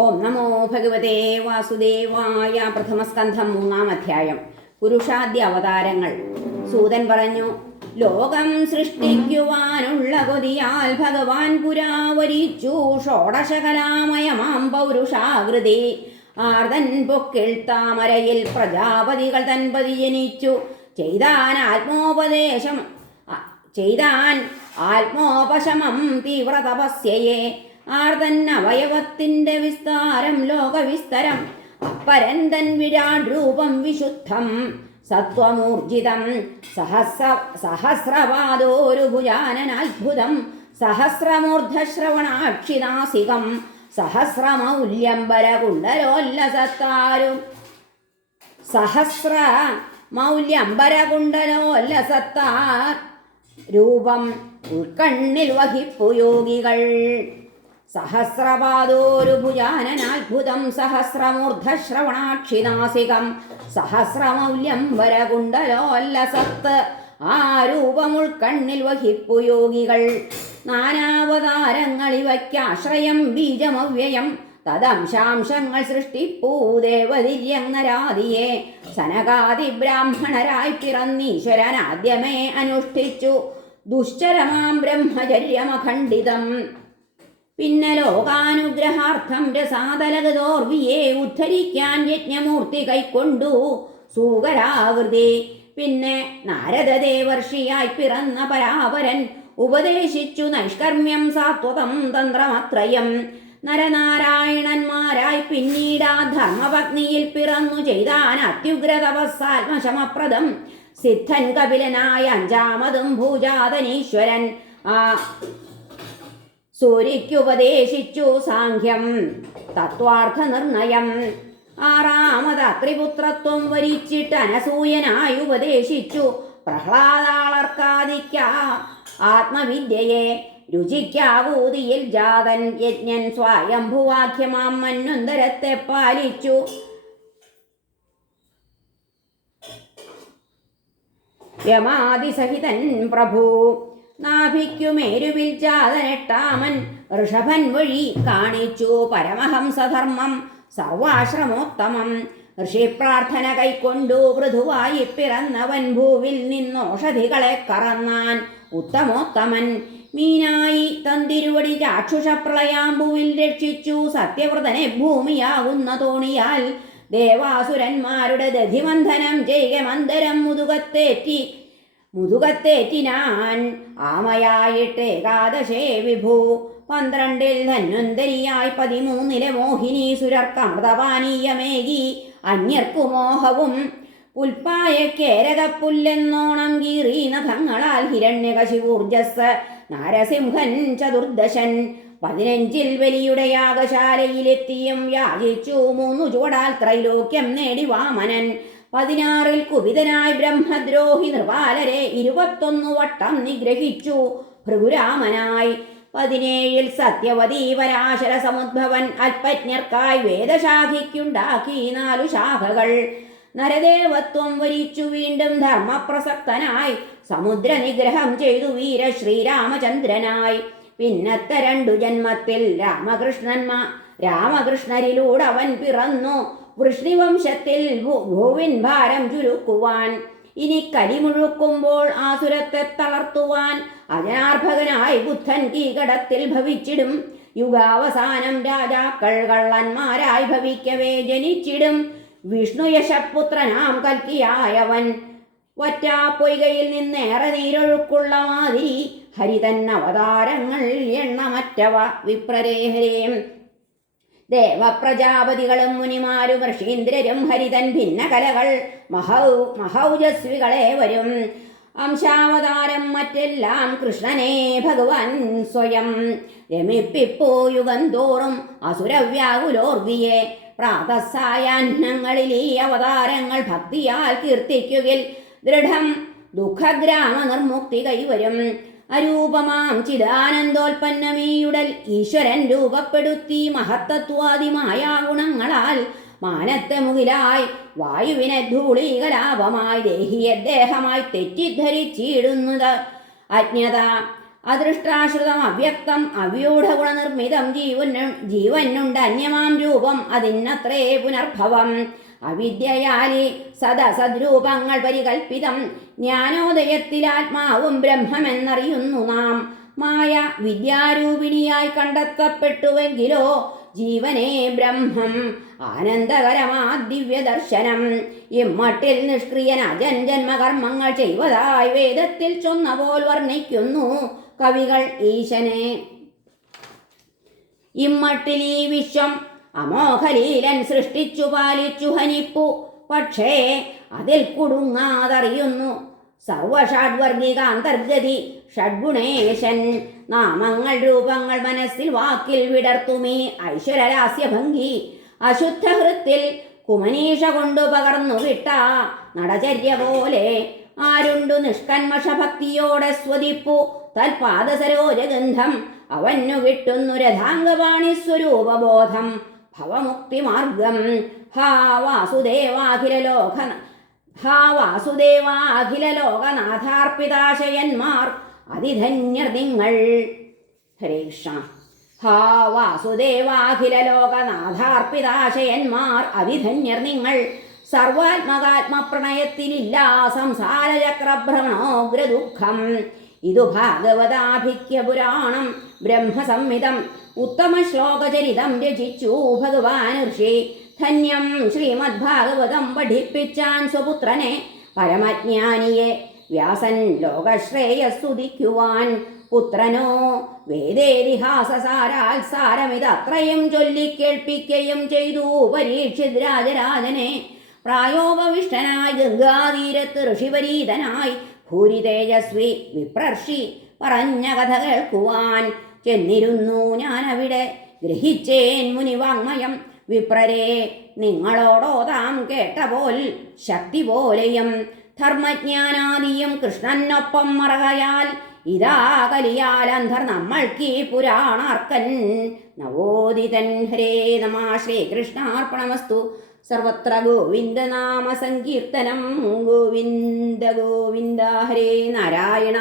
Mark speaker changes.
Speaker 1: ഓം നമോ ഭഗവതേ വാസുദേവായ പ്രഥമസ്കന്ധം മൂന്നാം അധ്യായം. പുരുഷാദ്യ അവതാരങ്ങൾ സൂതൻ പറഞ്ഞു ലോകം സൃഷ്ടിക്കുവാനുള്ള കൊതിയാൽ ഭഗവാൻ പുരാവരിച്ചു. ഷോഡശകലാമയമാം പൗരുഷാകൃതി. ആർതൻ പൊക്കിൾ താമരയിൽ പ്രജാപതികൾ തൻപതി ജനിച്ചു. ചെയ്താൻ ആത്മോപദേശം ചെയ്താൻ ആത്മോപശമം തീവ്ര തപസ്യയെ ആർതൻ അവയവത്തിന്റെ വിസ്താരം ലോകവിസ്തരം. അപ്പരന്തൻ തൻ വിരാട് രൂപം വിശുദ്ധം സത്വമൂർജിതം. സഹസ്ര സഹസ്രപാദോരു ഭുജാനനാത്ഭുതം. സഹസ്രമൂർധശ്രവണാക്ഷിനാസികം സഹസ്രമൗല്യംബരകുണ്ടലോല്ലസത്താരും. സഹസ്ര മൗല്യംബരകുണ്ടലോല്ലസത്താർ രൂപം ഉൾക്കണ്ണിൽ വഹിപ്പു യോഗികൾ സഹസ്രപാദോരു ഭുജാനനാത്ഭുതം സഹസ്രമൂർധശ്രവണാക്ഷിനാസികം. സഹസ്രമൗല്യം വരകുണ്ടലോല്ലസത്ത് ആ രൂപമുൾക്കണ്ണിൽ വഹിപ്പു യോഗികൾ. നാനാവതാരങ്ങൾ ഇവയ്ക്കാശ്രയം ബീജമവ്യയം. തദംശാംശങ്ങൾ സൃഷ്ടിപ്പൂ സനകാദി ബ്രാഹ്മണരായി പിറന്നീശ്വരൻ ആദ്യമേ അനുഷ്ഠിച്ചു. ദുശ്ചരമാം ബ്രഹ്മചര്യമഖണ്ഡിതം. പിന്നെ ലോകാനുഗ്രഹാർത്ഥം രസാതലകതോർവിയെ ഉദ്ധരിക്കാൻ യജ്ഞമൂർത്തി കൈക്കൊണ്ടു. സൂകരാകൃതി പിന്നെ നാരദദേവർഷിയായി പിറന്ന പരാവരൻ ഉപദേശിച്ചു. നൈഷ്കർമ്മ്യം സാത്വതം തന്ത്രമത്രയം. നരനാരായണന്മാരായി പിന്നീട് ധർമ്മപത്നിയിൽ പിറന്നു. ചെയ്താൻ അത്യുഗ്രതപസ്സാത്മശമപ്രദം സിദ്ധൻ കപിലനായ അഞ്ചാമതും ഭൂജാതനീശ്വരൻ. ആ സൂര്യയ്ക്കുപദേശിച്ചു സാഖ്യം തത്വാർത്ഥ നിർണയം ആറാമത് അത്രിപുത്രത്വം വരിച്ചിട്ട് അനസൂയനായി ഉപദേശിച്ചു. പ്രഹ്ലാദാളർക്കാദിക്ക ആത്മവിദ്യയെ രുചിക്കാവൂതിയിൽ ജാതൻ യജ്ഞൻ സ്വയംഭുവാഖ്യമാം മന്നുന്തരത്തെ പാലിച്ചു. രമാതിസഹിതൻ പ്രഭു നാഭിക്കുമേരുവിൽ ചാതനെട്ടാമൻ ഋഷഭൻ വഴി കാണിച്ചു പരമഹംസധർമ്മം സർവാശ്രമോത്തമം. ഋഷിപ്രാർത്ഥന കൈക്കൊണ്ടു മൃദുവായി പിറന്നവൻ ഭൂവിൽ നിന്നോഷധികളെ കറന്നാൻ ഉത്തമോത്തമൻ. മീനായി തന്തിരുവടി ചാക്ഷുഷ പ്രളയാമ്പുവിൽ രക്ഷിച്ചു സത്യവ്രതനെ ഭൂമിയാകുന്ന തോണിയാൽ ദേവാസുരന്മാരുടെ ദധിമന്ധനം ചെയ്യ മുതുകത്തേറ്റി മുതുകത്തേറ്റിനാൻ ആമയായിട്ട് ഏകാദശേ വിഭു. പന്ത്രണ്ടിൽ ധന്വന്തരിയായി പതിമൂന്നിലെ മോഹിനി സുരർക്കമൃതപാനീയമേകി അന്യർക്കു മോഹവും പുൽപ്പായ കേരകപ്പുല്ലെന്നോണം കീറി നഖങ്ങളാൽ ഹിരണ്യകശിവൂർജസ്. നാരസിംഹൻ ചതുർദശൻ പതിനഞ്ചിൽ വലിയുടെ യാഗശാലയിലെത്തിയും യാചിച്ചു. മൂന്നു ചുവടാൽ ത്രൈലോക്യം നേടി വാമനൻ. പതിനാറിൽ കുപിതനായി ബ്രഹ്മദ്രോഹി നൃപാലരെ ഇരുപത്തൊന്നു വട്ടം നിഗ്രഹിച്ചു. ഭൃഗുരാമനായി പതിനേഴിൽ സത്യവതി പരാശര സമുദ്ഭവൻ അല്പജ്ഞർക്കായി വേദശാഖയ്ക്കുണ്ടാക്കി നാലു ശാഖകൾ. നരദേവത്വം വരിച്ചു വീണ്ടും ധർമ്മപ്രസക്തനായി സമുദ്ര നിഗ്രഹം ചെയ്തു വീര ശ്രീരാമചന്ദ്രനായി. പിന്നത്തെ രണ്ടു ജന്മത്തിൽ രാമകൃഷ്ണന്മാ രാമകൃഷ്ണരിലൂടെ അവൻ പിറന്നു. വൃഷ്ണിവംശത്തിൽ ഭൂവിൻ ഭാരം ചുരുക്കുവാൻ. ഇനി കലിമുഴുക്കുമ്പോൾ ആസുരത്തെ തളർത്തുവാൻ. അജനാർഭകനായി ബുദ്ധൻ കീകടത്തിൽ ഭവിച്ചിടും. യുഗാവസാനം രാജാക്കൾ കള്ളന്മാരായി ഭവിക്കവേ ജനിച്ചിടും. വിഷ്ണു യശപുത്രനാം കൽക്കിയായവൻ. വറ്റാ വറ്റാപ്പൊയ്കയിൽ നിന്നേറെ നീരൊഴുക്കുള്ള മാതിരി ഹരിതൻ അവതാരങ്ങൾ എണ്ണമറ്റവ വിപ്രരേഹരേം. ദേവപ്രജാപതികളും മുനിമാരും ഋഷീന്ദ്രരും ഹരിതൻ ഭിന്നകലകൾ മഹൗ മഹൗജസ്വികളെ വരും. അംശാവതാരം മറ്റെല്ലാം കൃഷ്ണനെ ഭഗവാൻ സ്വയം. രമിപ്പിപ്പോ യുഗം തോറും അസുരവ്യാകുലോർവിയെ പ്രാതസായാഹ്നങ്ങളിൽ ഈ അവതാരങ്ങൾ ഭക്തിയാൽ കീർത്തിക്കുകിൽ ദൃഢം ദുഃഖഗ്രാമ നിർമുക്തി കൈവരും അരൂപമാം ചിദാനന്ദോൽപ്പന്നമീയുടൽ ഈശ്വരൻ രൂപപ്പെടുത്തി മഹത്തത്വാദിമായ ഗുണങ്ങളാൽ മാനത്തെ മുകിലായി വായുവിനെ ധൂളീകലാപമായി ദേഹിയെ ദേഹമായി തെറ്റിദ്ധരിച്ചിടുന്നത്. അജ്ഞത അദൃഷ്ടാശ്രിതം അവ്യക്തം അവ്യൂഢ ഗുണനിർമ്മിതം ജീവനു ജീവനുണ്ട് അന്യമാം രൂപം അതിനത്രേ പുനർഭവം. അവിദ്യയാലി സദസദ്രൂപങ്ങൾ പരികൽപ്പിതം. ജ്ഞാനോദയത്തിൽ ആത്മാവും ബ്രഹ്മമെന്നറിയുന്നു നാം. മായ വിദ്യാരൂപിണിയായി കണ്ടെത്തപ്പെട്ടുവെങ്കിലോ ജീവനെ ബ്രഹ്മം. ആനന്ദകരമാ ദിവ്യദർശനം. ഇമ്മട്ടിൽ നിഷ്ക്രിയൻ അജൻ ജന്മകർമ്മങ്ങൾ ചെയ്വതായി വേദത്തിൽ ചൊന്ന പോൽ വർണിക്കുന്നു കവികൾ ഈശനെ. ഇമ്മട്ടിൽ ഈ വിശ്വം അമോഘലീലൻ സൃഷ്ടിച്ചു പാലിച്ചു ഹനിപ്പു. പക്ഷേ അതിൽ കുടുങ്ങാതറിയുന്നു. സർവഷാഡ്വർഗിക അന്തർഗതി ഷഡ്ഗുണേശൻ. നാമങ്ങൾ രൂപങ്ങൾ മനസ്സിൽ വാക്കിൽ വിടർത്തുമീ. ഐശ്വരരാസ്യഭംഗി അശുദ്ധ ഹൃത്തിൽ കുമനീഷ കൊണ്ടു പകർന്നു വിട്ട നടചര്യ പോലെ ആരുണ്ടു നിഷ്കന്മഷ ഭക്തിയോടെ സ്വദിപ്പു തൽപാദസരോജഗന്ധം അവന്നു കിട്ടുന്നു രഥാംഗപാണി സ്വരൂപബോധം. ഭവമുക്തി മാർഗം ഹാ വാസുദേവാഖില ലോക ഹാ വാസുദേവാഖില ലോകനാഥാർപ്പിതാശയന്മാർ അതിധന്യർ നിങ്ങൾ. ഹരേ കൃഷ്ണ. ഹാ വാസുദേവാഖില ലോകനാഥാർപ്പിതാശയന്മാർ അതിധന്യർ നിങ്ങൾ. സർവാത്മകാത്മപ്രണയത്തിലില്ല. സംസാരചക്രഭ്രമണോഗ്രദുഃഖം. ഇതു ഭാഗവതാഭിക്യ പുരാണം ബ്രഹ്മസംഹിതം. ഉത്തമ ശ്ലോകചരിതം രചിച്ചു ഭഗവാൻ ഋഷി. ധന്യം ശ്രീമദ്ഭാഗവതം പഠിപ്പിച്ചാൻ സ്വപുത്രനെ പരമജ്ഞാനിയെ വ്യാസൻ ലോകശ്രേയസ്തുതിക്കുവാൻ. പുത്രനോ വേദേതിഹാസസാരാൽ സാരമിതത്രയും ചൊല്ലിക്കേൾപ്പിക്കുകയും ചെയ്തു. പരീക്ഷിത് രാജരാജനെ പ്രായോപവിഷ്ടനായി ഗംഗാതീരത്ത് ഋഷിപരീതനായി ഭൂരി തേജസ്വി വിപ്രർഷി പറഞ്ഞ കഥ കേൾക്കുവാൻ. ചെന്നിരുന്നു ഞാനവിടെ ഗ്രഹിച്ചേൻ മുനിവാങ്മയം. വിപ്രരെ നിങ്ങളോടോതാം കേട്ട പോൽ ശക്തി പോലെയും ധർമ്മജ്ഞാനാദിയും കൃഷ്ണനൊപ്പം മറകയാൽ ഇതാ കലിയാൽ അന്ധർ നമ്മൾക്ക് ഈ പുരാണാർക്കൻ നവോദിതൻ. ഹരേ നമ ശ്രീകൃഷ്ണാർപ്പണമസ്തു സർവത്ര ഗോവിന്ദനാമ സങ്കീർത്തനം. ഗോവിന്ദ ഗോവിന്ദ ഹരേ നാരായണ.